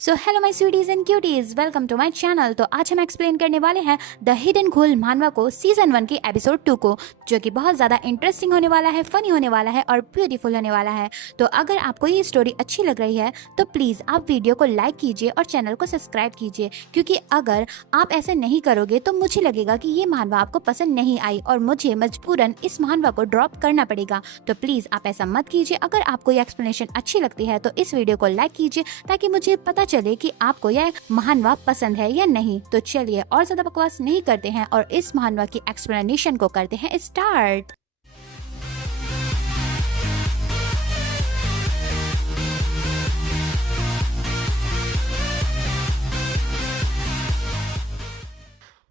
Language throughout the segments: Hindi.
So hello my sweeties and cuties, welcome to my channel. तो आज हम एक्सप्लेन करने वाले हैं द हिडन घोल मानवा को सीजन 1 की एपिसोड 2 को, जो कि बहुत ज़्यादा इंटरेस्टिंग होने वाला है, फनी होने वाला है और ब्यूटीफुल होने वाला है। तो अगर आपको ये स्टोरी अच्छी लग रही है तो प्लीज़ आप वीडियो को लाइक कीजिए और चैनल को सब्सक्राइब कीजिए, क्योंकि अगर आप ऐसे नहीं करोगे तो मुझे लगेगा कि ये मानवा आपको पसंद नहीं आई और मुझे मजबूरन इस मानवा को ड्रॉप करना पड़ेगा। तो प्लीज़ आप ऐसा मत कीजिए। अगर आपको ये एक्सप्लेनेशन अच्छी लगती है तो इस वीडियो को लाइक कीजिए ताकि मुझे पता चले कि आपको यह महानवा पसंद है या नहीं। तो चलिए और ज्यादा बकवास नहीं करते हैं और इस महानवा की एक्सप्लेनेशन को करते हैं स्टार्ट।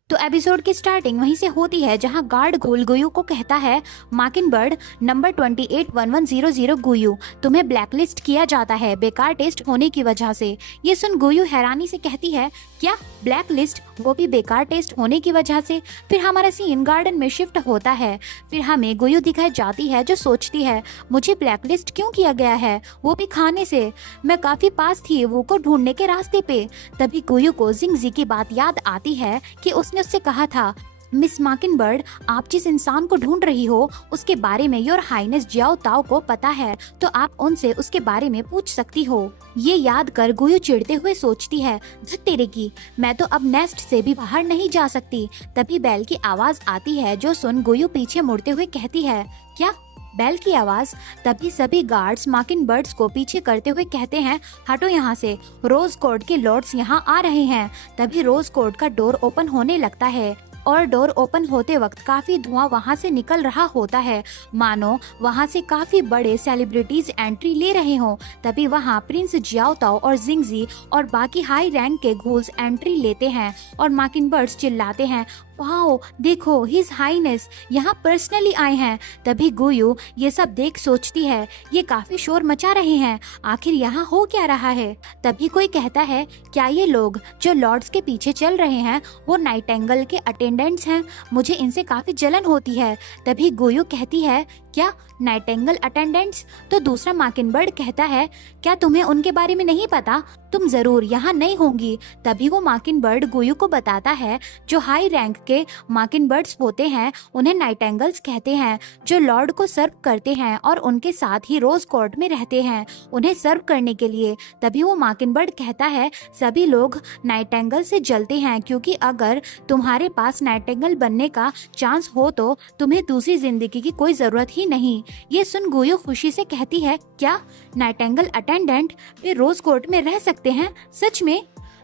तो एपिसोड की स्टार्टिंग वहीं से होती है जहां गार्ड घोल गुयू को कहता है, मार्किनबर्ड नंबर 281100 गुयू, तुम्हें ब्लैकलिस्ट किया जाता है बेकार टेस्ट होने की वजह से। ये सुन गुयू हैरानी से कहती है, क्या ब्लैक लिस्ट, वो भी बेकार टेस्ट होने की वजह से। फिर हमारा सीन गार्डन में शिफ्ट होता है। फिर हमें गुयू दिखाई जाती है जो सोचती है, मुझे ब्लैक लिस्ट क्यों किया गया है, वो भी खाने से। मैं काफी पास थी वो को ढूंढने के रास्ते पे। तभी गुयू को जिंगजी की बात याद आती है कि उसने उससे कहा था, मिस मार्किनबर्ड, आप जिस इंसान को ढूंढ रही हो उसके बारे में योर हाइनेस जियाओ ताओ को पता है, तो आप उनसे उसके बारे में पूछ सकती हो। ये याद कर गुयू चिढ़ते हुए सोचती है, धत तेरे की, मैं तो अब नेस्ट से भी बाहर नहीं जा सकती। तभी बेल की आवाज आती है जो सुन गुयू पीछे मुड़ते हुए कहती है, क्या बेल की आवाज। तभी सभी गार्ड्स मार्किनबर्ड्स को पीछे करते हुए कहते हैं, हटो यहाँ से, रोज कोर्ट के लॉर्ड्स यहाँ आ रहे हैं। तभी रोज कोर्ट का डोर ओपन होने लगता है और डोर ओपन होते वक्त काफी धुआं वहां से निकल रहा होता है, मानो वहां से काफी बड़े सेलिब्रिटीज एंट्री ले रहे हों। तभी वहां प्रिंस जियाओ ताओ और जिंगजी और बाकी हाई रैंक के घोल्स एंट्री लेते हैं और मार्किनबर्ड्स चिल्लाते हैं, वाओ देखो, हिज हाईनेस यहाँ पर्सनली आए हैं। तभी गुयू ये सब देख सोचती है, ये काफी शोर मचा रहे हैं, आखिर यहाँ हो क्या रहा है। तभी कोई कहता है, क्या ये लोग जो लॉर्ड्स के पीछे चल रहे हैं वो नाइटेंगल के अटेंडेंट्स हैं, मुझे इनसे काफी जलन होती है। तभी गुयू कहती है, क्या नाइटेंगल अटेंडेंट्स। तो दूसरा मार्किनबर्ड कहता है, क्या तुम्हें उनके बारे में नहीं पता, तुम जरूर यहाँ नहीं होंगी। तभी वो मार्किनबर्ड गुयू को बताता है, जो हाई रैंक के मार्किनबर्ड्स होते हैं उन्हें नाइटेंगल्स कहते हैं, जो लॉर्ड को सर्व करते हैं और उनके साथ ही रोज कोर्ट में रहते हैं उन्हें सर्व करने के लिए। तभी वो मार्किनबर्ड कहता है, सभी लोग नाइटेंगल से जलते हैं, क्योंकि अगर तुम्हारे पास नाइटेंगल बनने का चांस हो तो तुम्हें दूसरी जिंदगी की कोई जरूरत ही नहीं। ये सुन गुयू खुशी से कहती है, क्या नाइटेंगल अटेंडेंट वे रोज कोर्ट में रह सकते हैं, सच में।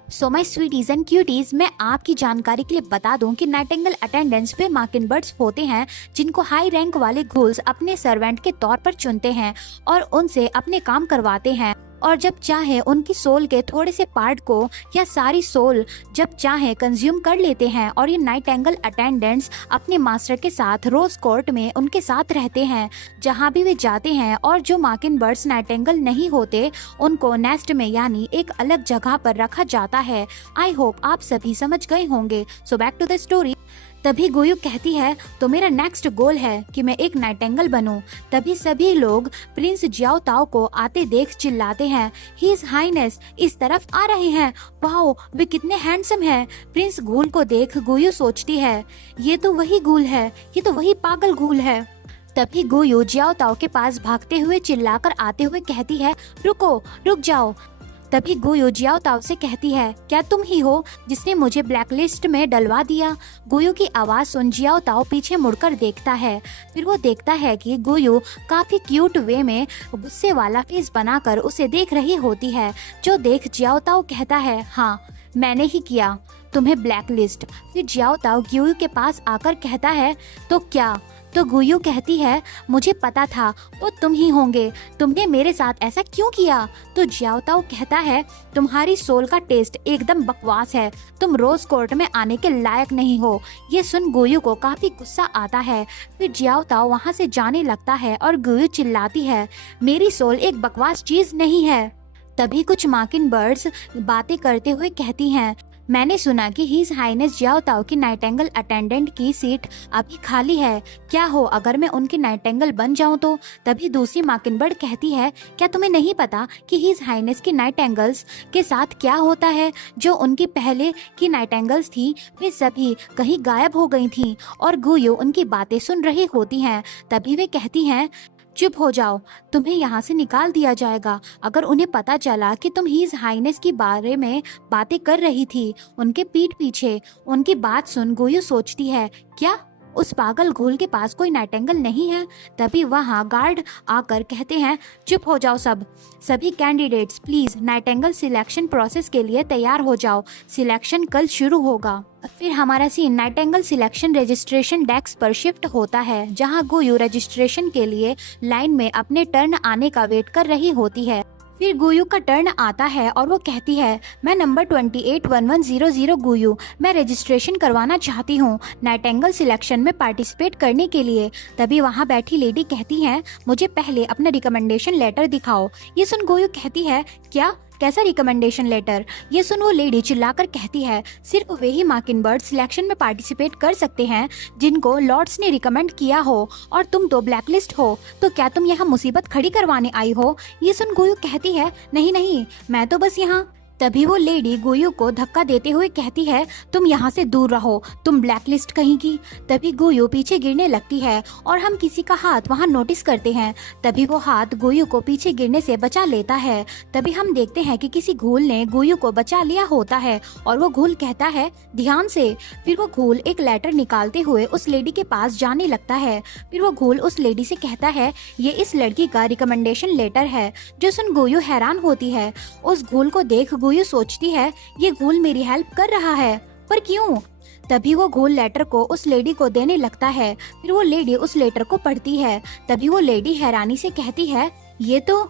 So my sweeties and cuties, मैं आपकी जानकारी के लिए बता दूं कि नाइटेंगल अटेंडेंट्स वे मार्किनबर्ड्स होते हैं जिनको हाई रैंक वाले घोल्स अपने सर्वेंट के तौर पर चुनते हैं और उनसे अपने काम करवाते हैं, और जब चाहे उनकी सोल के थोड़े से पार्ट को या सारी सोल जब चाहे कंज्यूम कर लेते हैं। और ये नाइटेंगल अटेंडेंट्स अपने मास्टर के साथ रोज कोर्ट में उनके साथ रहते हैं जहाँ भी वे जाते हैं, और जो मार्किनबर्ड्स नाइटेंगल नहीं होते उनको नेस्ट में यानी एक अलग जगह पर रखा जाता है। आई होप आप सभी समझ गए होंगे। So back to the story. तभी गुयू कहती है, तो मेरा नेक्स्ट गोल है कि मैं एक नाइटेंगल बनूं। तभी सभी लोग प्रिंस जियाओ ताओ को आते देख चिल्लाते हैं, हिज हाईनेस इस तरफ आ रहे हैं, वाओ वे कितने हैंडसम हैं। प्रिंस घूल को देख गुयू सोचती है, ये तो वही घूल है, ये तो वही पागल घूल है। तभी गुयू जियाओ ताओ के पास भागते हुए चिल्लाकर आते हुए कहती है, रुको, रुक जाओ। तभी गुयू जियाओ ताओ से कहती है, क्या तुम ही हो जिसने मुझे ब्लैकलिस्ट में डलवा दिया। गुयू की आवाज सुन जियाओ ताओ पीछे मुड़कर देखता है। फिर वो देखता है कि गुयू काफी क्यूट वे में गुस्से वाला फेस बनाकर उसे देख रही होती है, जो देख जियाओ ताओ कहता है, हाँ मैंने ही किया तुम्हें ब्लैकलिस्ट। फिर जियाओ ताओ गुयू के पास आकर कहता है, तो क्या। तो गुयू कहती है, मुझे पता था वो तुम ही होंगे, तुमने मेरे साथ ऐसा क्यों किया। तो जियाओ ताओ कहता है, तुम्हारी सोल का टेस्ट एकदम बकवास है, तुम रोज कोर्ट में आने के लायक नहीं हो। ये सुन गुयू को काफी गुस्सा आता है। फिर जियाओ ताओ वहाँ से जाने लगता है और गुयू चिल्लाती है, मेरी सोल एक बकवास चीज नहीं है। तभी कुछ मार्किनबर्ड्स बातें करते हुए कहती हैं, मैंने सुना कि हिज हाइनेस जियाओ ताओ की नाइटेंगल अटेंडेंट की सीट अभी खाली है। क्या हो अगर मैं उनकी नाइटेंगल बन जाऊं तो? तभी दूसरी माकिनबर्ड कहती है, क्या तुम्हें नहीं पता कि हिज हाइनेस की नाइटेंगल्स के साथ क्या होता है? जो उनकी पहले की नाइटेंगल्स थी वे सभी कहीं गायब हो गई थीं और गुयू उनकी बातें सुन रही होती हैं। तभी वे कहती हैं, चुप हो जाओ, तुम्हें यहाँ से निकाल दिया जाएगा अगर उन्हें पता चला कि तुम हिज हाइनेस के बारे में बातें कर रही थी उनके पीठ पीछे। उनकी बात सुन गुयू सोचती है, क्या उस पागल घोल के पास कोई नाइटेंगल नहीं है? तभी वहाँ गार्ड आकर कहते हैं, चुप हो जाओ सभी candidates please Nightingale selection process के लिए तैयार हो जाओ, सिलेक्शन कल शुरू होगा। फिर हमारा scene nightingale selection registration desk पर शिफ्ट होता है, जहां गुयू रजिस्ट्रेशन के लिए लाइन में अपने टर्न आने का वेट कर रही होती है। फिर गुयू का टर्न आता है और वो कहती है, मैं नंबर 281100 गुयू, मैं रजिस्ट्रेशन करवाना चाहती हूँ नाइटेंगल सिलेक्शन में पार्टिसिपेट करने के लिए। तभी वहाँ बैठी लेडी कहती है, मुझे पहले अपना रिकमेंडेशन लेटर दिखाओ। ये सुन गुयू कहती है, क्या कैसा रिकमेंडेशन लेटर? ये सुन वो लेडी चिल्लाकर कहती है, सिर्फ वे ही माकिनबर्ड सिलेक्शन में पार्टिसिपेट कर सकते हैं जिनको लॉर्ड्स ने रिकमेंड किया हो, और तुम तो ब्लैकलिस्ट हो, तो क्या तुम यहाँ मुसीबत खड़ी करवाने आई हो? ये सुन गुयू कहती है, नहीं नहीं, मैं तो बस यहाँ। तभी वो लेडी गुयू को धक्का देते हुए कहती है, तुम यहाँ से दूर रहो, तुम ब्लैकलिस्ट कहीं की। तभी गुयू पीछे गिरने लगती है और हम किसी का हाथ वहाँ नोटिस करते हैं। तभी वो हाथ गुयू को पीछे गिरने से बचा लेता है। तभी हम देखते हैं कि किसी घोल ने गुयू को बचा लिया होता है और वो घोल कहता है, ध्यान से। फिर वो घोल एक लेटर निकालते हुए उस लेडी के पास जाने लगता है। फिर वो घोल उस लेडी से कहता है, ये इस लड़की का रिकमेंडेशन लेटर है। जो सुन गुयू हैरान होती है। उस घोल को देख गुयू सोचती है, ये घोल मेरी हेल्प कर रहा है, पर क्यों? तभी वो घोल लेटर को उस लेडी को देने लगता है। फिर वो लेडी उस लेटर को पढ़ती है। तभी वो लेडी हैरानी से कहती है, ये तो।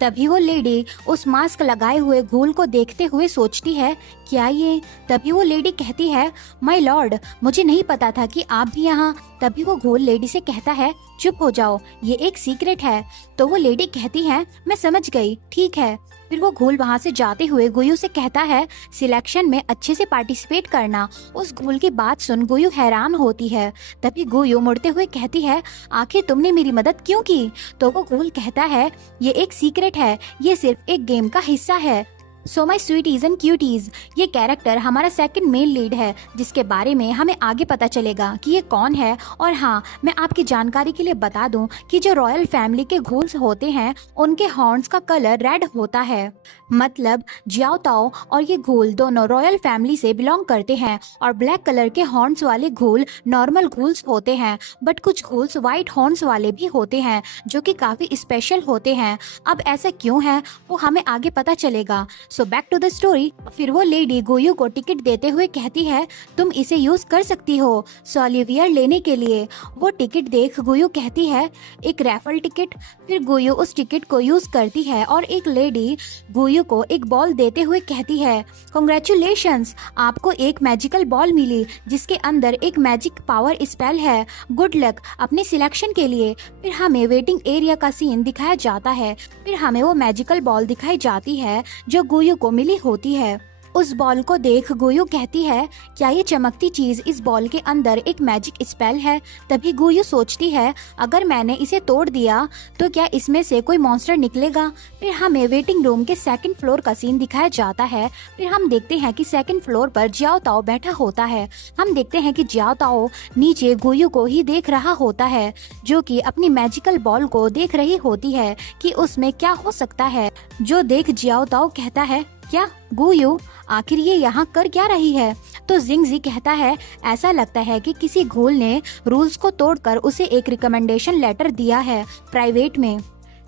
तभी वो लेडी उस मास्क लगाए हुए घोल को देखते हुए सोचती है, क्या ये? तभी वो लेडी कहती है, माय लॉर्ड, मुझे नहीं पता था कि आप भी यहाँ। तभी वो घोल लेडी से कहता है, चुप हो जाओ, ये एक सीक्रेट है। तो वो लेडी कहती है, मैं समझ गई, ठीक है। फिर वो घोल वहाँ से जाते हुए गुयू से कहता है, सिलेक्शन में अच्छे से पार्टिसिपेट करना। उस घोल की बात सुन गुयू हैरान होती है। तभी गुयू मुड़ते हुए कहती है, आखिर तुमने मेरी मदद क्यों की? तो वो घोल कहता है, ये एक सीक्रेट है, ये सिर्फ एक गेम का हिस्सा है। सो माई स्वीटीज एंड क्यूटीज, ये कैरेक्टर हमारा सेकंड मेन लीड है, जिसके बारे में हमें आगे पता चलेगा कि ये कौन है। और हाँ, मैं आपकी जानकारी के लिए बता दूं कि जो रॉयल फैमिली के घोल्स होते हैं उनके हॉर्न्स का कलर रेड होता है। मतलब जियाओ ताओ और ये घोल दोनों रॉयल फैमिली से बिलोंग करते हैं। और ब्लैक कलर के हॉर्न्स वाले घोल नॉर्मल घोल्स होते हैं, बट कुछ घोल्स व्हाइट हॉर्न्स वाले भी होते हैं जो कि काफी स्पेशल होते हैं। अब ऐसा क्यों है वो हमें आगे पता चलेगा। So back to the story. फिर वो लेडी गुयू को टिकट देते हुए कहती है, तुम इसे यूज कर सकती हो सॉलिवियर लेने के लिए। वो टिकट देख गुयू कहती है, एक रैफल टिकट। फिर गुयू उस टिकट को यूज करती है और एक लेडी गुयू को एक बॉल देते हुए कहती है, कांग्रेचुलेशंस, आपको एक मैजिकल बॉल मिली जिसके अंदर एक मैजिक पावर स्पेल है। गुड लक अपने सिलेक्शन के लिए। फिर हमें वेटिंग एरिया का सीन दिखाया जाता है। फिर हमें वो मैजिकल बॉल दिखाई जाती है जो गुयू को मिली होती है। उस बॉल को देख गुयू कहती है, क्या ये चमकती चीज इस बॉल के अंदर एक मैजिक स्पेल है? तभी गुयू सोचती है, अगर मैंने इसे तोड़ दिया तो क्या इसमें से कोई मॉन्स्टर निकलेगा? फिर हमें वेटिंग रूम के सेकंड फ्लोर का सीन दिखाया जाता है। फिर हम देखते हैं कि सेकंड फ्लोर पर जियाओ ताओ बैठा होता है। हम देखते हैं कि जियाओ ताओ नीचे गुयू को ही देख रहा होता है, जो कि अपनी मैजिकल बॉल को देख रही होती है कि उसमें क्या हो सकता है। जो देख जियाओ ताओ कहता है, क्या गुयू, आखिर ये यहाँ कर क्या रही है? तो जिंगजी कहता है, ऐसा लगता है कि किसी घोल ने रूल्स को तोड़कर उसे एक रिकमेंडेशन लेटर दिया है प्राइवेट में।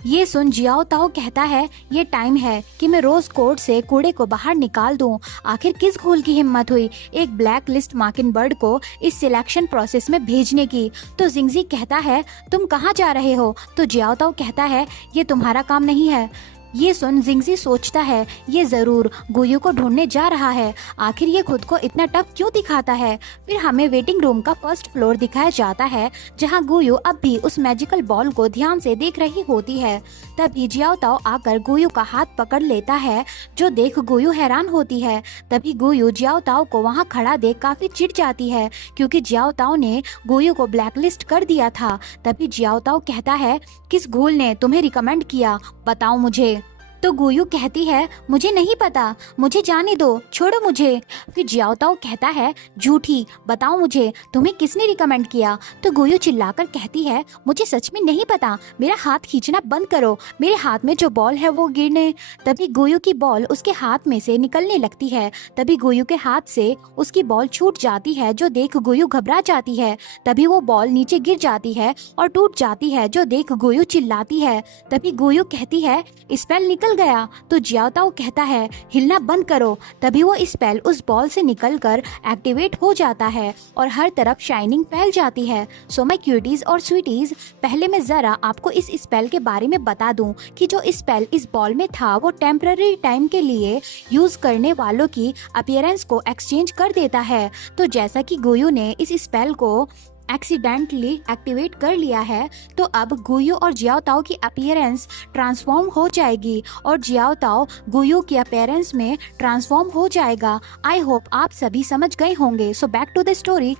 ये सुन जियाओ ताओ कहता है, ये टाइम है कि मैं रोज कोर्ट से कूड़े को बाहर निकाल दूं। आखिर किस घोल की हिम्मत हुई एक ब्लैक लिस्ट माकिनबर्ड को इस सिलेक्शन प्रोसेस में भेजने की? तो जिंगजी कहता है, तुम कहाँ जा रहे हो? तो जियाओ ताओ कहता है, ये तुम्हारा काम नहीं है, ये सुन जिंगजी सोचता है ये जरूर गुयू को ढूंढने जा रहा है, आखिर ये खुद को इतना टफ क्यों दिखाता है। फिर हमें वेटिंग रूम का फर्स्ट फ्लोर दिखाया जाता है जहाँ गुयू अब भी उस मैजिकल बॉल को ध्यान से देख रही होती है। तभी जियाओ ताओ आकर गुयू का हाथ पकड़ लेता है, जो देख गुयू हैरान होती है। तभी गुयू जियाओ ताओ को वहाँ खड़ा देख काफी चिढ़ जाती है, क्योंकि जियाओ ताओ ने गुयू को ब्लैकलिस्ट कर दिया था। तभी जियाओ ताओ कहता है किस घोल ने तुम्हें रिकमेंड किया, बताओ मुझे। तो गुयू कहती है मुझे नहीं पता, मुझे जाने दो, छोड़ो मुझे। फिर जियाओ ताओ कहता है झूठी, बताओ मुझे तुम्हें किसने रिकमेंड किया। तो गुयू चिल्लाकर कहती है मुझे सच में नहीं पता, मेरा हाथ खींचना बंद करो, मेरे हाथ में जो बॉल है वो गिरने। तभी गुयू की बॉल उसके हाथ में से निकलने लगती है। तभी गुयू के हाथ से उसकी बॉल छूट जाती है, जो देख गुयू घबरा जाती है। तभी वो बॉल नीचे गिर जाती है और टूट जाती है, जो देख गुयू चिल्लाती है। तभी गुयू कहती है स्पेल निकल गया। तो जियाओ ताओ कहता है हिलना बंद करो। तभी वो स्पेल उस बॉल से निकलकर एक्टिवेट हो जाता है और हर तरफ शाइनिंग फैल जाती है। सो माय क्यूटीज और स्वीटीज, पहले मैं जरा आपको इस स्पेल के बारे में बता दूं कि जो स्पेल इस बॉल में था वो टेम्पररी टाइम के लिए यूज करने वालों की अपीयरेंस को एक्सचेंज कर देता है। तो जैसा कि गुयू ने इस स्पेल को एक्सीडेंटली एक्टिवेट कर लिया है, तो अब गुयू और जियाओ ताओ की अपीयरेंस ट्रांसफॉर्म हो जाएगी और जियाओ ताओ गुयू की अपीयरेंस में ट्रांसफॉर्म हो जाएगा। आई होप आप सभी समझ गए होंगे। So back to the story.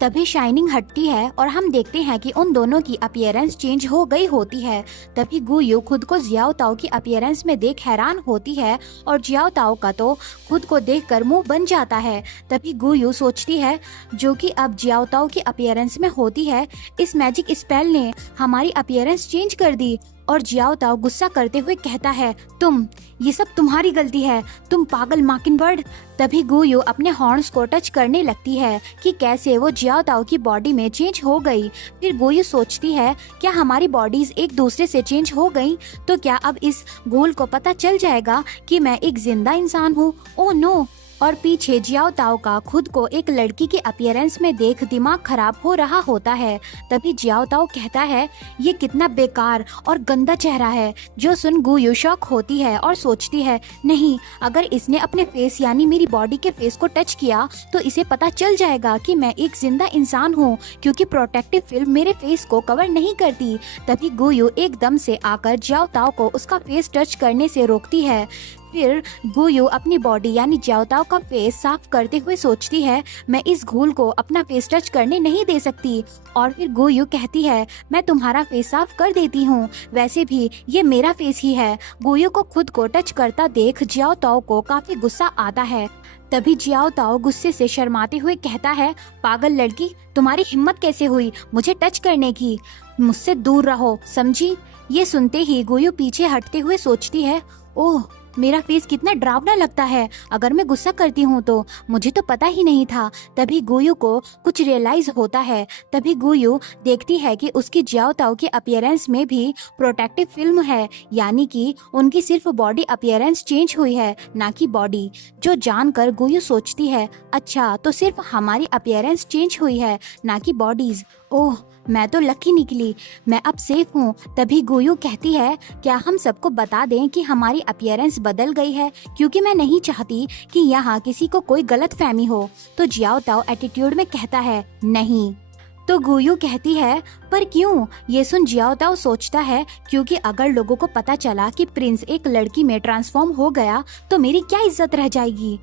तभी शाइनिंग हटती है और हम देखते हैं कि उन दोनों की अपीयरेंस चेंज हो गई होती है। तभी गुयू खुद को जियाओ ताओ की अपीयरेंस में देख हैरान होती है और जियाओ ताओ का तो खुद को देखकर मुंह बन जाता है। तभी गुयू सोचती है जो कि अब जियाओ ताओ की अपीयरेंस में होती है, इस मैजिक स्पेल ने हमारी अपीयरेंस चेंज कर दी। और जियाओ ताओ गुस्सा करते हुए कहता है ये सब तुम्हारी गलती है, तुम पागल माकिनबर्ड। तभी गुयू अपने हॉर्न्स को टच करने लगती है कि कैसे वो जियाओ ताओ की बॉडी में चेंज हो गई। फिर गुयू सोचती है क्या हमारी बॉडीज एक दूसरे से चेंज हो गई, तो क्या अब इस घोल को पता चल जाएगा कि मैं एक जिंदा इंसान हूँ। Oh no. और पीछे जियाओ ताओ का खुद को एक लड़की के अपीयरेंस में देख दिमाग खराब हो रहा होता है। तभी जियाओ ताओ कहता है ये कितना बेकार और गंदा चेहरा है, जो सुन गुयू शॉक होती है और सोचती है नहीं, अगर इसने अपने फेस यानी मेरी बॉडी के फेस को टच किया तो इसे पता चल जाएगा कि मैं एक जिंदा इंसान हूँ, क्योंकि प्रोटेक्टिव फिल्म मेरे फेस को कवर नहीं करती। तभी गुयू एकदम से आकर जियाओ ताओ को उसका फेस टच करने से रोकती है। फिर गुयू अपनी बॉडी यानी जियाओ ताओ का फेस साफ करते हुए सोचती है मैं इस घोल को अपना फेस टच करने नहीं दे सकती। और फिर गुयू कहती है मैं तुम्हारा फेस साफ कर देती हूँ, वैसे भी ये मेरा फेस ही है। गुयू को खुद को टच करता देख जियाओ ताओ को काफी गुस्सा आता है। तभी जियाओ ताओ गुस्से से शर्माते हुए कहता है पागल लड़की, तुम्हारी हिम्मत कैसे हुई मुझे टच करने की, मुझसे दूर रहो, समझी। ये सुनते ही गुयू पीछे हटते हुए सोचती है ओह मेरा फेस कितना डरावना लगता है, अगर मैं गुस्सा करती हूँ तो मुझे तो पता ही नहीं था। तभी गुयू को कुछ रियलाइज होता है। तभी गुयू देखती है कि उसकी जियाओ ताओ की अपीयरेंस में भी प्रोटेक्टिव फिल्म है, यानी कि उनकी सिर्फ बॉडी अपीयरेंस चेंज हुई है, ना कि बॉडी। जो जानकर गुयू सोचती है अच्छा तो सिर्फ हमारी अपीयरेंस चेंज हुई है, ना कि बॉडीज। ओह मैं तो लकी निकली, मैं अब सेफ हूँ। तभी गुयू कहती है क्या हम सबको बता दें कि हमारी अपीयरेंस बदल गई है, क्योंकि मैं नहीं चाहती कि यहाँ किसी को कोई गलत फहमी हो। तो जियाओ ताओ एटीट्यूड में कहता है नहीं। तो गुयू कहती है पर क्यों। ये सुन जियाओ ताओ सोचता है क्योंकि अगर लोगों को पता चला कि प्रिंस एक लड़की में ट्रांसफॉर्म हो गया तो मेरी क्या इज्जत रह जाएगी।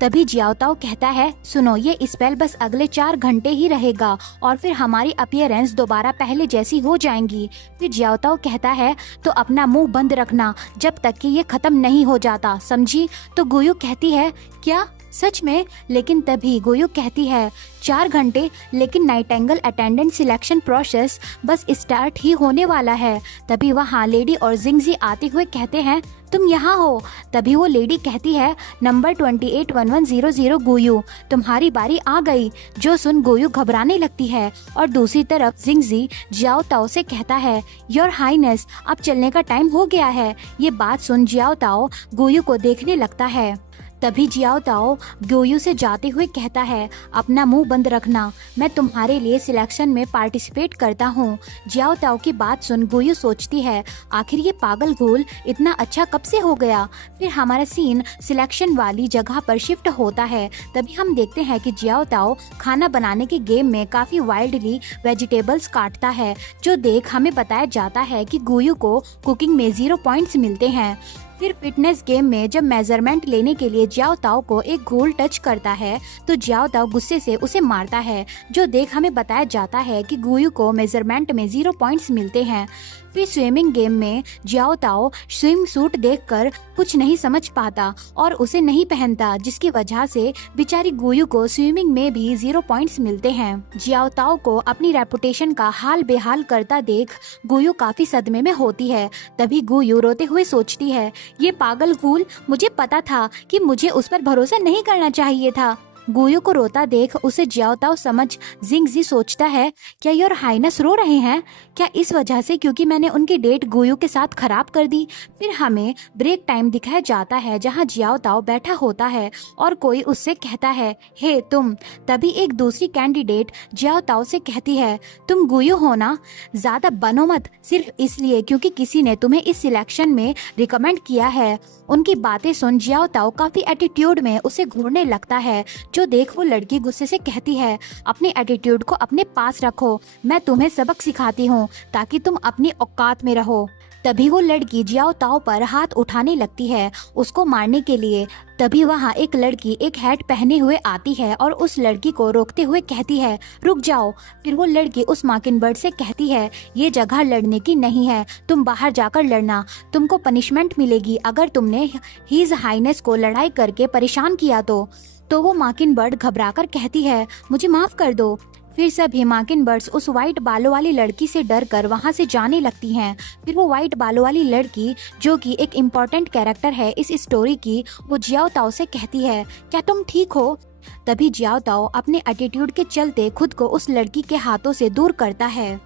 तभी जियाओ ताओ कहता है सुनो, ये स्पेल बस अगले 4 घंटे ही रहेगा और फिर हमारी अपीयरेंस दोबारा पहले जैसी हो जाएंगी। फिर जियाओ ताओ कहता है तो अपना मुंह बंद रखना जब तक कि ये खत्म नहीं हो जाता, समझी। तो गुयू कहती है क्या सच में। लेकिन तभी गुयू कहती है 4 घंटे, लेकिन नाइटेंगल अटेंडेंट सिलेक्शन प्रोसेस बस स्टार्ट ही होने वाला है। तभी वहाँ लेडी और जिंगजी आते हुए कहते हैं तुम यहाँ हो। तभी वो लेडी कहती है नंबर 281100 गुयू, तुम्हारी बारी आ गई। जो सुन गुयू घबराने लगती है और दूसरी तरफ जिंगजी जियाओ ताओ से कहता है योर हाईनेस अब चलने का टाइम हो गया है। ये बात सुन जियाओ ताओ गुयू को देखने लगता है। तभी जियाओ ताओ गोयू से जाते हुए कहता है, अपना मुंह बंद रखना, मैं तुम्हारे लिए सिलेक्शन में पार्टिसिपेट करता हूँ। जियाओ ताओ की बात सुन गोयू सोचती है, आखिर ये पागल घोल इतना अच्छा कब से हो गया। फिर हमारा सीन सिलेक्शन वाली जगह पर शिफ्ट होता है। तभी हम देखते हैं कि जियाओ ताओ खाना बनाने के गेम में काफी वाइल्डली वेजिटेबल्स काटता है, जो देख हमें बताया जाता है कि गोयू को कुकिंग में 0 पॉइंट्स मिलते हैं। फिर फिटनेस गेम में जब मेजरमेंट लेने के लिए जियाओ ताओ को एक घोल टच करता है तो जियाओ ताओ गुस्से से उसे मारता है, जो देख हमें बताया जाता है कि गोयू को मेजरमेंट में 0 पॉइंट्स मिलते हैं। फिर स्विमिंग गेम में जियाओ ताओ स्विम सूट देखकर कुछ नहीं समझ पाता और उसे नहीं पहनता, जिसकी वजह से बेचारी गोयू को स्विमिंग में भी 0 पॉइंट्स मिलते हैं। जियाओ ताओ को अपनी रेपुटेशन का हाल बेहाल करता देख गोयू काफी सदमे में होती है। तभी गोयू रोते हुए सोचती है, ये पागल घूल, मुझे पता था कि मुझे उस पर भरोसा नहीं करना चाहिए था। गोयू को रोता देख उसे जियाओ ताओ समझ जिंगजी सोचता है, क्या योर हाइनेस रो रहे हैं? क्या इस वजह से क्योंकि मैंने उनकी डेट गोयू के साथ खराब कर दी? फिर हमें ब्रेक टाइम दिखाया जाता है जहां जियाओ ताओ बैठा होता है और कोई उससे कहता है, हे तुम। तभी एक दूसरी कैंडिडेट जियाओ ताओ से कहती है, तुम गोयू हो ना? ज्यादा बनो मत सिर्फ इसलिए क्योंकि किसी ने तुम्हें इस सिलेक्शन में रिकमेंड किया है। उनकी बातें सुन जियाओ ताओ काफी एटीट्यूड में उसे घूरने लगता है, जो देख वो लड़की गुस्से से कहती है, अपने एटीट्यूड को अपने पास रखो, मैं तुम्हें सबक सिखाती हूँ ताकि तुम अपनी औकात में रहो। तभी वो लड़की जियाओ ताओ पर हाथ उठाने लगती है उसको मारने के लिए। तभी वहाँ एक लड़की एक हैट पहने हुए आती है और उस लड़की को रोकते हुए कहती है, रुक जाओ। फिर वो लड़की उस मॉकिंगबर्ड से कहती है, ये जगह लड़ने की नहीं है, तुम बाहर जाकर लड़ना, तुमको पनिशमेंट मिलेगी अगर तुमने हिज हाइनेस को लड़ाई करके परेशान किया तो वो मॉकिंगबर्ड घबराकर कहती है, मुझे माफ कर दो। फिर सभी मॉकिंगबर्ड्स उस वाइट बालों वाली लड़की से डरकर वहां से जाने लगती हैं। फिर वो वाइट बालों वाली लड़की, जो कि एक इम्पोर्टेंट कैरेक्टर है इस स्टोरी की, वो जियाओ ताओ से कहती है, क्या तुम ठीक हो? तभी जियाओ ताओ अपने एटीट्यूड के चलते खुद को उस लड़की के हाथों से दूर करता है।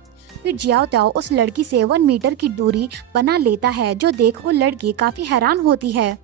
फिर जियाओ ताओ उस लड़की से 1 मीटर की दूरी बना लेता है, जो देख वो लड़की काफी हैरान होती है।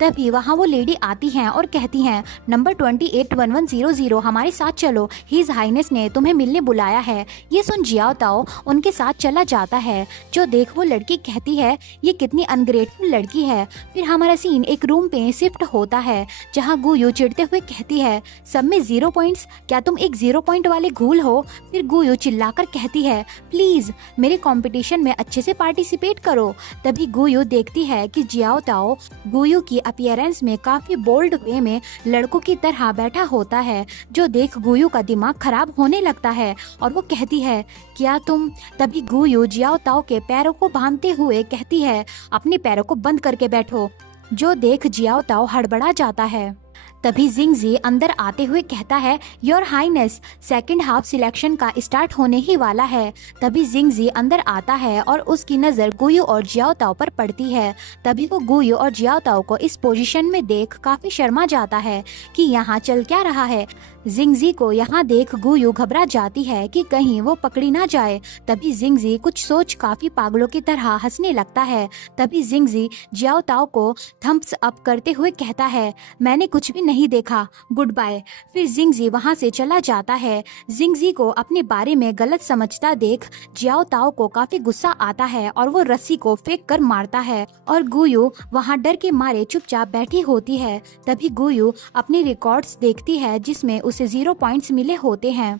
तभी वहाँ वो लेडी आती हैं और कहती हैं, नंबर 281100 हमारे साथ चलो, हिज हाइनेस ने तुम्हें मिलने बुलाया है। ये सुन जियाओ ताओ उनके साथ चला जाता है, जो देख वो लड़की कहती है, ये कितनी अनग्रेटफुल लड़की है। फिर हमारा सीन एक रूम पे शिफ्ट होता है जहाँ गोयू चिढ़ते हुए कहती है, सब में 0 पॉइंट्स, क्या तुम एक 0 पॉइंट वाले घूल हो? फिर गोयू चिल्लाकर कहती है, प्लीज मेरे कंपटीशन में अच्छे से पार्टिसिपेट करो। तभी गोयू देखती है कि जियाओ ताओ गोयू की अपीयरेंस में काफी बोल्ड वे में लड़कों की तरह बैठा होता है, जो देख गोयू का दिमाग खराब होने लगता है और वो कहती है, क्या तुम? तभी गोयू जियाओ ताओ के पैरों को बांधते हुए कहती है, अपने पैरों को बंद करके बैठो, जो देख जियाओ ताओ हड़बड़ा जाता है। तभी जिंगजी अंदर आते हुए कहता है, your highness, second half selection का स्टार्ट होने ही वाला है। तभी जिंगजी अंदर आता है और उसकी नज़र गोयू और जियाओ ताओ पर पड़ती है। तभी वो गोयू और जियाओ ताओ को इस पोजीशन में देख काफी शर्मा जाता है कि यहाँ चल क्या रहा है। जिंगजी को यहाँ देख गोयू घबरा जाती है कि कहीं वो पकड़ी ना जाए। तभी जिंगजी कुछ सोच काफी पागलों की तरह हंसने लगता है। तभी जिंगजी जियाओ ताओ को थम्स अप करते हुए कहता है, मैंने कुछ भी नहीं देखा, गुड बाय। फिर जिंगजी वहाँ से चला जाता है। जिंगजी को अपने बारे में गलत समझता देख जियाओ ताओ को काफी गुस्सा आता है और वो रस्सी को फेंक कर मारता है और गोयू वहाँ डर के मारे चुपचाप बैठी होती है। तभी गोयू अपने रिकॉर्ड्स देखती है जिसमें उसे 0 पॉइंट्स मिले होते हैं।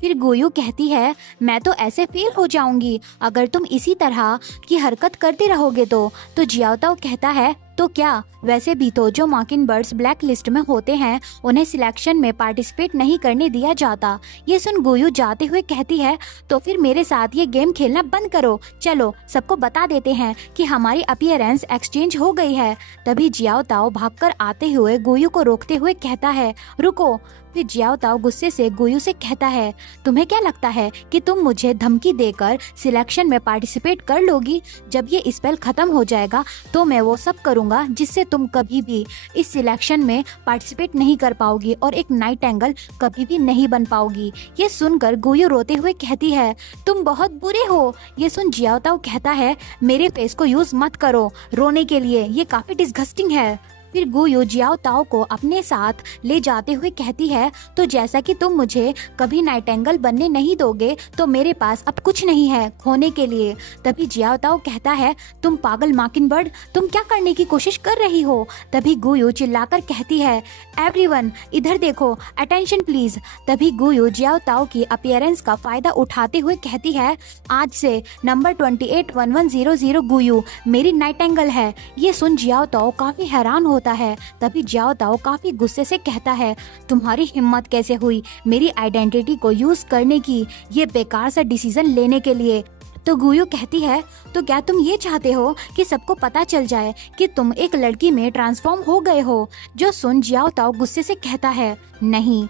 फिर गोयू कहती है, मैं तो ऐसे फेल हो जाऊंगी अगर तुम इसी तरह की हरकत करते रहोगे तो जियाओ ताओ कहता है, तो क्या? वैसे भी तो जो मॉकिंगबर्ड्स ब्लैक लिस्ट में होते हैं उन्हें सिलेक्शन में पार्टिसिपेट नहीं करने दिया जाता। ये सुन गोयू जाते हुए कहती है, तो फिर मेरे साथ ये गेम खेलना बंद करो, चलो सबको बता देते हैं कि हमारी अपीयरेंस एक्सचेंज हो गई है। तभी जियाओ ताओ भागकर आते हुए गोयू को रोकते हुए कहता है, रुको। फिर जियाओ ताओ गुस्से से गोयू से कहता है, तुम्हें क्या लगता है कि तुम मुझे धमकी देकर सिलेक्शन में पार्टिसिपेट कर लोगी? जब ये स्पेल खत्म हो जाएगा तो मैं वो सब करूंगा जिससे तुम कभी भी इस सिलेक्शन में पार्टिसिपेट नहीं कर पाओगी और एक नाइट एंगल कभी भी नहीं बन पाओगी। ये सुनकर गोयू रोते हुए कहती है, तुम बहुत बुरे हो। ये सुन जियाओ ताओ कहता है, मेरे फेस को यूज मत करो रोने के लिए, ये काफी डिस्गस्टिंग है। फिर गुयू जियाओ ताओ को अपने साथ ले जाते हुए कहती है, तो जैसा कि तुम मुझे कभी नाइटेंगल बनने नहीं दोगे तो मेरे पास अब कुछ नहीं है खोने के लिए। तभी जियाओ ताओ कहता है, तुम पागल माकिनबर्ड, तुम क्या करने की कोशिश कर रही हो। तभी गुयू चिल्लाकर कहती है, एवरीवन इधर देखो, अटेंशन प्लीज। तभी गुयू जियाओ ताओ की अपीयरेंस का फायदा उठाते हुए कहती है, आज से नंबर 281100 गुयू मेरी नाइटेंगल है। ये सुन जियाओ ताओ काफी हैरान होता है। तभी जियाओ ताओ काफी गुस्से से कहता है, तुम्हारी हिम्मत कैसे हुई मेरी आइडेंटिटी को यूज करने की, ये बेकार सा डिसीजन लेने के लिए। तो गुयू कहती है, तो क्या तुम ये चाहते हो कि सबको पता चल जाए कि तुम एक लड़की में ट्रांसफॉर्म हो गए हो। जो सुन जियाओ ताओ गुस्से से कहता है, नहीं।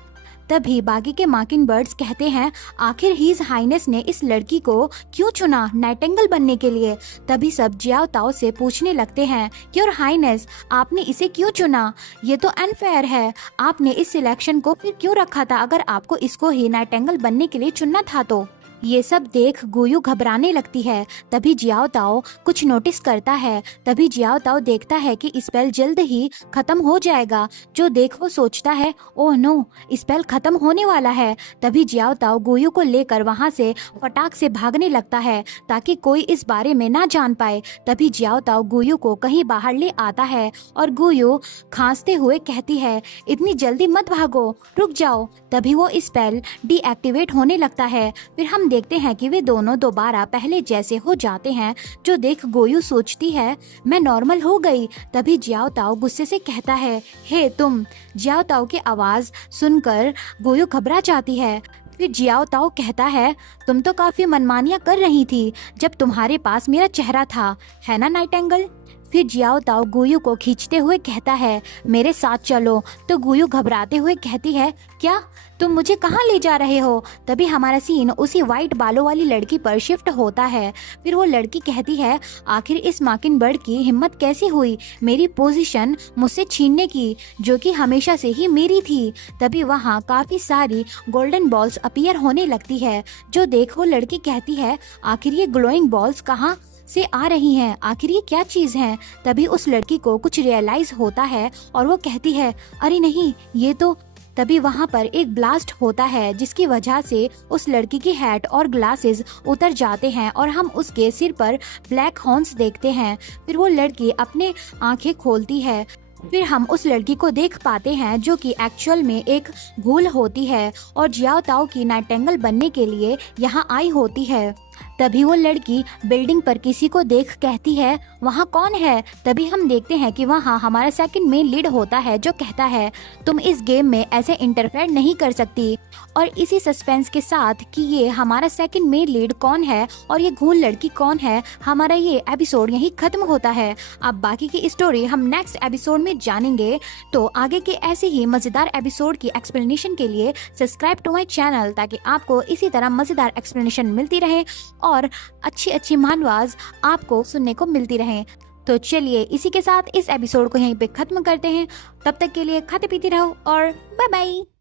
तभी बाकी के माकिनबर्ड्स कहते हैं, आखिर हीज हाइनेस ने इस लड़की को क्यों चुना नाइटेंगल बनने के लिए। तभी सब जियाओ ताओ से पूछने लगते हैं, योर हाइनेस आपने इसे क्यों चुना, ये तो अनफेयर है। आपने इस सिलेक्शन को फिर क्यों रखा था अगर आपको इसको ही नाइटेंगल बनने के लिए चुनना था तो। ये सब देख गुयू घबराने लगती है। तभी जियाओ ताओ कुछ नोटिस करता है। तभी जियाओ ताओ देखता है कि स्पेल जल्द ही खत्म हो जाएगा। जो देख वो सोचता है, ओह नो, स्पेल खत्म होने वाला है। तभी जियाओ ताओ गुयू को लेकर वहाँ से फटाक से भागने लगता है ताकि कोई इस बारे में ना जान पाए। तभी जियाओ ताओ गुयू को कहीं बाहर ले आता है और गुयू खांसते हुए कहती है, इतनी जल्दी मत भागो, रुक जाओ। तभी वो स्पेल डीएक्टिवेट होने लगता है। फिर हम देखते हैं कि वे दोनों दोबारा पहले जैसे हो जाते हैं। जो देख गुयू सोचती है, मैं नॉर्मल हो गई। तभी जियाओ ताओ गुस्से से कहता है, हे तुम। जियाओ ताओ की आवाज सुनकर गुयू घबरा जाती है। फिर जियाओ ताओ कहता है, तुम तो काफी मनमानियां कर रही थी जब तुम्हारे पास मेरा चेहरा था, है ना नाइटेंगल। फिर जियाओ ताओ गुयू को खींचते हुए कहता है, मेरे साथ चलो। तो गुयू घबराते हुए कहती है, क्या तुम मुझे कहाँ ले जा रहे हो। तभी हमारा सीन उसी वाइट बालों वाली लड़की पर शिफ्ट होता है। फिर वो लड़की कहती है, आखिर इस माकिनबर्ड की हिम्मत कैसी हुई मेरी पोजीशन मुझसे छीनने की, जो कि हमेशा से ही मेरी थी। तभी वहाँ काफी सारी गोल्डन बॉल्स अपीयर होने लगती है। जो देख वो लड़की कहती है, आखिर ये ग्लोइंग बॉल्स कहाँ से आ रही हैं, आखिर ये क्या चीज है। तभी उस लड़की को कुछ रियलाइज होता है और वो कहती है, अरे नहीं ये तो। तभी वहाँ पर एक ब्लास्ट होता है जिसकी वजह से उस लड़की की हैट और ग्लासेस उतर जाते हैं और हम उसके सिर पर ब्लैक हॉर्न्स देखते हैं। फिर वो लड़की अपने आंखें खोलती है। फिर हम उस लड़की को देख पाते हैं जो कि एक्चुअल में एक घूल होती है और जियाओ ताओ की नाइटेंगल बनने के लिए यहाँ आई होती है। तभी वो लड़की बिल्डिंग पर किसी को देख कहती है, वहाँ कौन है। तभी हम देखते हैं कि वहाँ हमारा सेकंड मेन लीड होता है जो कहता है, तुम इस गेम में ऐसे इंटरफेयर नहीं कर सकती। और इसी सस्पेंस के साथ कि ये हमारा सेकंड मेन लीड कौन है और ये घूल लड़की कौन है, हमारा ये एपिसोड यही खत्म होता है। अब बाकी की स्टोरी हम नेक्स्ट एपिसोड में जानेंगे। तो आगे के ऐसे ही मजेदार एपिसोड की एक्सप्लेनेशन के लिए सब्सक्राइब टू माई चैनल, ताकि आपको इसी तरह मजेदार एक्सप्लेनेशन मिलती रहे और अच्छी अच्छी मानवाज आपको सुनने को मिलती रहे। तो चलिए इसी के साथ इस एपिसोड को यहीं पे खत्म करते हैं। तब तक के लिए खाते पीते रहो और बाय बाय।